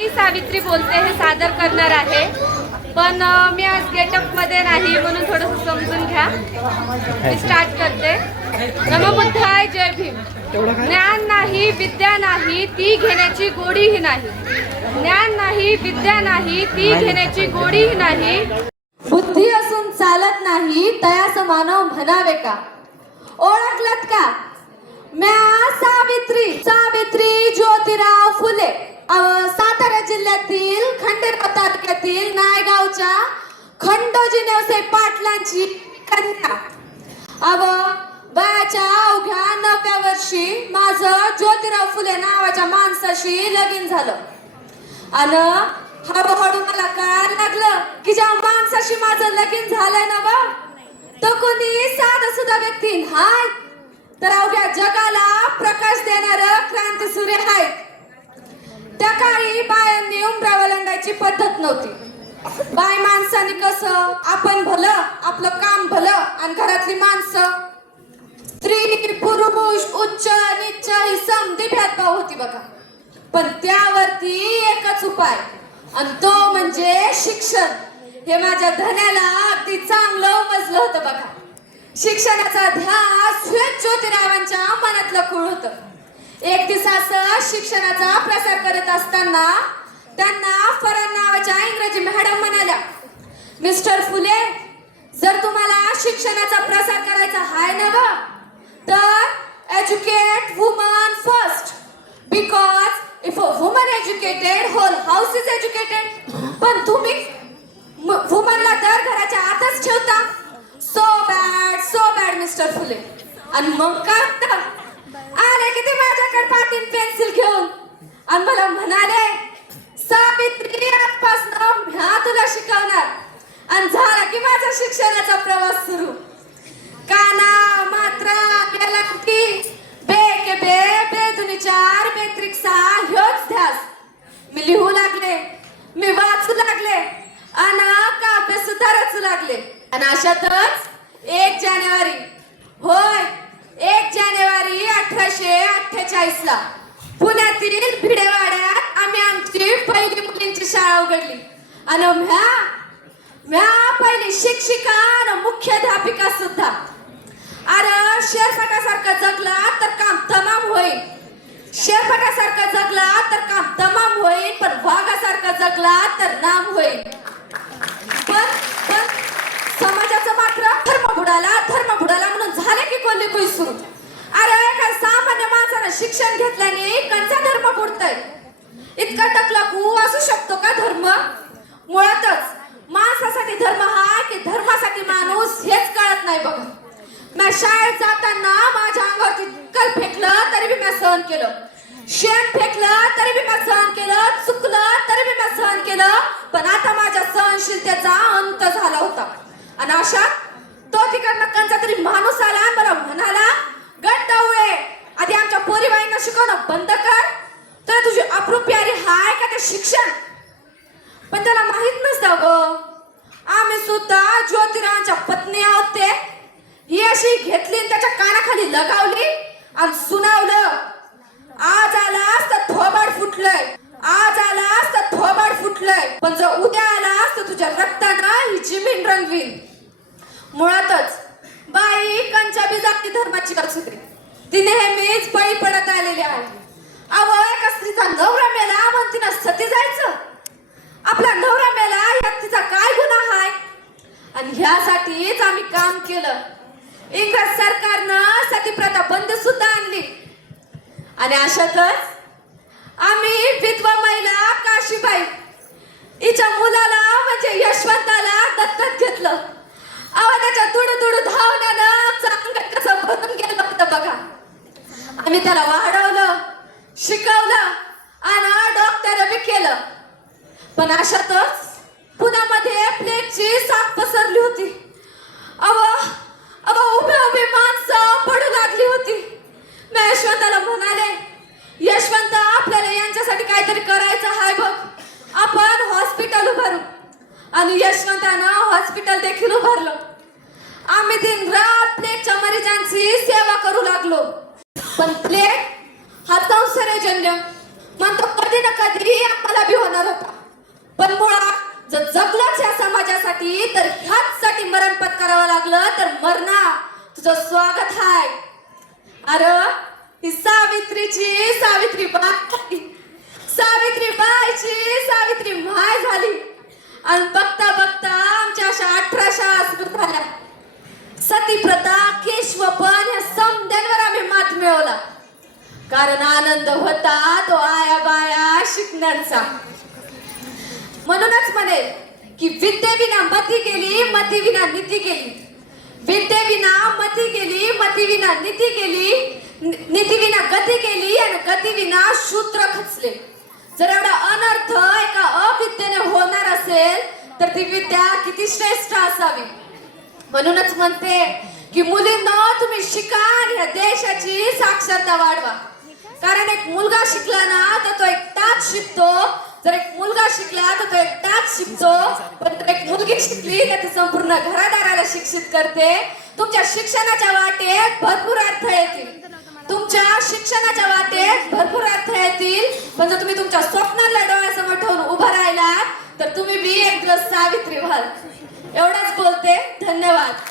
मी सावित्री बोलते हे सादर करणार आहे, पण मी आज गेटअप मध्ये नाही म्हणून थोडंसं समजून घ्या. मी स्टार्ट करते. नमो बुद्धाय, जय भीम. ज्ञान नाही, विद्या नाही, ती घेण्याची गोडीही नाही. ज्ञान नाही, विद्या नाही, ती घेण्याची गोडीही नाही. बुद्धी असून चालत नाही, तयास मानव म्हणावे का? ओळखलत का? म्या सावित्री ज्योतिराव फुले, सातारा जिल्ह्यातील खंडेराव तालुक्यातील नायगावच्या खंडोजी नेवसे पाटलांची कन्या. वयाच्या अवघ्या 9व्या वर्षी माझं ज्योतिराव फुले नावाच्या माणसाशी लगीन झालं. आणि हळूहळू मला कळायला लागलं की ज्या माणसाशी माझं लगीन झालंय ना बा, तो कोणी साधा सुद्धा व्यक्ती नाही, तर अवघ्या जगाला प्रकाश देणार क्रांती सूर्य आहे. त्या काळी बायांनी उंबरा वलंडायची पद्धत नव्हती. बाय माणसाने कसं आपण भलं, आपलं काम भलं, आणि घरातली माणसं स्त्री पुरुष उच्च नीच ही समधी भेदभाव होती बघा. पण त्यावरती एकच उपाय, आणि तो म्हणजे शिक्षण. हे माझ्या धन्याला अगदी चांगलं उमजलं होतं बघा. शिक्षणाचा ध्यास ज्योतिरावांच्या मनातलं खूळ होतं. एक दिवस शिक्षणाचा प्रसार करत असताना त्यांना फरान नावाच्या इंग्रजी मॅडम म्हणाल्या, मिस्टर फुले, जर तुम्हाला शिक्षणाचा प्रसार करायचा आहे ना व, तर educate woman first, because if a woman educated whole house is educated. पण तुम्ही वुमनला तर घराच्या आतच ठेवता. So bad mister Phule. आणि मग काय आले की ते माझ्याकडे पाटील पेन्सिल घेऊन आणि मला म्हणाले, सावित्री, आजपासून ह्या तुला शिकवणार. आणि झाला की माझा शिक्षणाचा प्रवास सुरू. काना मात्रा गॅलक्टी बे के बे बे दुनी चार बेत्रिक सहा ह्योच ध्यास. मी लिहू लागले, मी वाचू लागले, आणि काव्य सुद्धा रचू लागले. आणि अशातच 1 जानेवारी, होय 1 जानेवारी 1848 ला पुण्यातील भिडेवाड्यात आम्ही आमची पहिली मुलींची शाळा उघडली. आणि म्या पहिली शिक्षिका आणि मुख्याध्यापिका सुद्धा. अरे शेरफाटासारखं जगला तर काम तमाम होईल, शेरफाटासारखं जगला तर काम तमाम होईल, पण वाघासारखं जगला तर नाम होईल. पण समाजाचं मात्र धर्म बुडाला म्हणून झाले की कोल्ही सुरू. अरे काय सामान्य माणसानं शिक्षण घेतल्याने कंचा धर्म बुडतय? इतका टकलाकू असू शकतो का धर्म? मुळातच माणसासाठी धर्म हा की धर्मासाठी माणूस हेच कळत नाही बघा. मी शाळेत जाताना माझ्या अंगावरती कल फेकलं तरी मी सहन केलं, शेण फेकलं तरी मी सहन केलं, चुकलं तरी मी सहन केलं. पण आता माझ्या सहनशीलतेचा अंत झाला होता. आणि अशा तो तिकडनं कंचा तरी माणूस आला आणि मला म्हणाला, गंडवळे, आधी आमच्या पोरीबाईंना शिकवणं बंद कर, तर तुझी अप्रूप्यारी हाय का ते शिक्षण. पण त्याला माहित नसतं ग, आम्ही सुद्धा ज्योतिरावांच्या पत्नी आहोत. ते ही अशी घेतली त्याच्या कानाखाली लगावली आणि सुनावलं, आज आलास तर थोबाड फुटलंय, आज आलास तर थोबाड फुटलंय, पण जर उद्या आलास तर तुझ्या रक्तानं ही जमीन रंगवील. मुळातच बाई कंच्या जाती धर्माची असते, ती नेहमीच बळी पडत आलेली आहे. एका स्त्रीचा नवरा मेला म्हणून तिनं सती जायचं? आपला नवरा मेला यात तिचा काय गुन्हा आहे? आणि ह्यासाठीच आम्ही काम केलं. इंग्रज सरकारनं सतीप्रथा बंद सुद्धा आणली. आणि अशातच आम्ही विधवा महिला काशीबाई हिच्या मुलाला म्हणजे यशवंताला दत्तक घेतलं. त्याच्या दुडू धावण्यानं आमचं अंग कसं भरून गेलं होतं बघा. आम्ही त्याला वाढवलं, शिकवलं आणि डॉक्टर बी केलं. पण अशातच पुण्यामध्ये प्लेगची साथ पसरली होती. उभी माणसं पडू लागली होती. मी यशवंताला म्हणाले, यशवंत, आपल्याला यांच्यासाठी काहीतरी करायचं आहे बघ, आपण हॉस्पिटल उभारू. आणि यशवंतानं हॉस्पिटल देखील उभारलं. आम्ही दिन रात प्लेगच्या मरीजांची सेवा करू लागलो. पण प्लेग हा संसर्गजन्य म्हणतो, कधी ना कधी आम्हाला बी होणार. आणि बघता बघता आमच्या अशा 18 शाळा सुरू झाल्या. सती प्रथा, केशवपन या समद्यांवर आम्ही मात मिळवला. कारण आनंद होता तो आया बाया शिकण्याचा. म्हणूनच म्हणे की विद्येविना मती गेली, मती विना नीती गेली. विद्येविना मती गेली, मती विना नीती गेली, नीती विना गती गेली आणि गती विना शूद्र खचले. जर एवढा अनर्थ एका अविद्येने होणार असेल तर ती विद्या किती श्रेष्ठ असावी. म्हणूनच म्हणते की मुलींनो तुम्ही शिका आणि या देशाची साक्षरता वाढवा. कारण एक मुलगा शिकला ना तर तो एकटाच शिकतो. जर एक मुलगा शिकला तर तो एकटाच शिकतो. पण जर एक मुलगी शिकली तर ती संपूर्ण घरादाराला शिक्षित करते. तुमच्या शिक्षणाच्या वाटेत भरपूर अर्थ येतील. तुमच्या शिक्षणाच्या वाटेत भरपूर अर्थ येतील. पण जर तुम्ही तुमच्या स्वप्नाला डोळ्यासमोर ठेवून उभा राहिलात तर तुम्ही बी एक दिवस सावित्री व्हाल. एवढंच बोलते. धन्यवाद.